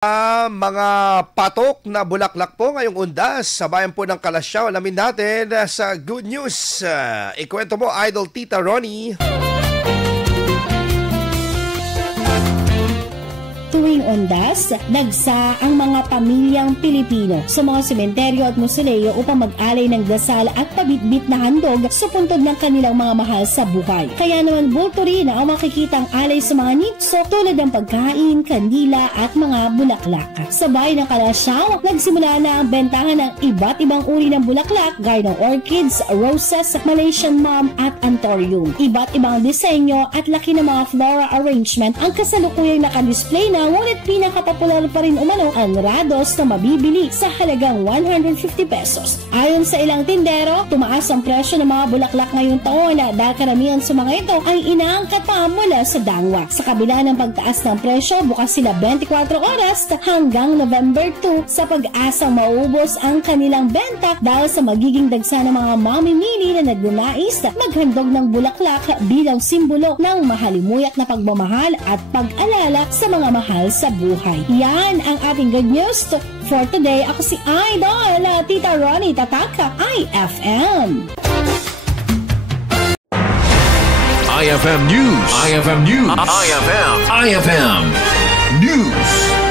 Mga patok na bulaklak po ngayong undas sa bayan po ng Kalasyaw. Alamin natin sa Good News. Ikwento mo, Idol Tita Ronnie. Tuwing undas, dagsa ang mga pamilyang Pilipino sa mga sementeryo at musoleo upang mag-alay ng dasal at pabitbit na handog sa puntod ng kanilang mga mahal sa buhay. Kaya naman bulto rin ang makikitang alay sa mga nitso tulad ng pagkain, kandila at mga bulaklak. Sa bayan ng Kalasyaw, nagsimula na ang bentahan ng iba't ibang uri ng bulaklak gaya ng orchids, roses, Malaysian mom at anthurium. Iba't ibang disenyo at laki ng mga flora arrangement ang kasalukuyang nakadisplay na, ngunit pinakapopular pa rin umano ang rados na mabibili sa halagang 150 pesos. Ayon sa ilang tindero, tumaas ang presyo ng mga bulaklak ngayong taon dahil karamihan sa mga ito ay inaangkat pa mula sa dangwa. Sa kabila ng pagtaas ng presyo, bukas sila 24 oras hanggang November 2 sa pag-asang maubos ang kanilang benta dahil sa magiging dagsa ng mga mamimili na nagnanais maghandog ng bulaklak bilang simbolo ng mahalimuyak na pagmamahal at pag-alala sa mga mahal sa buhay. Yan ang ating good news for today. Ako si Idol Tita Ronnie Tataka, IFM. IFM News. IFM News. IFM News.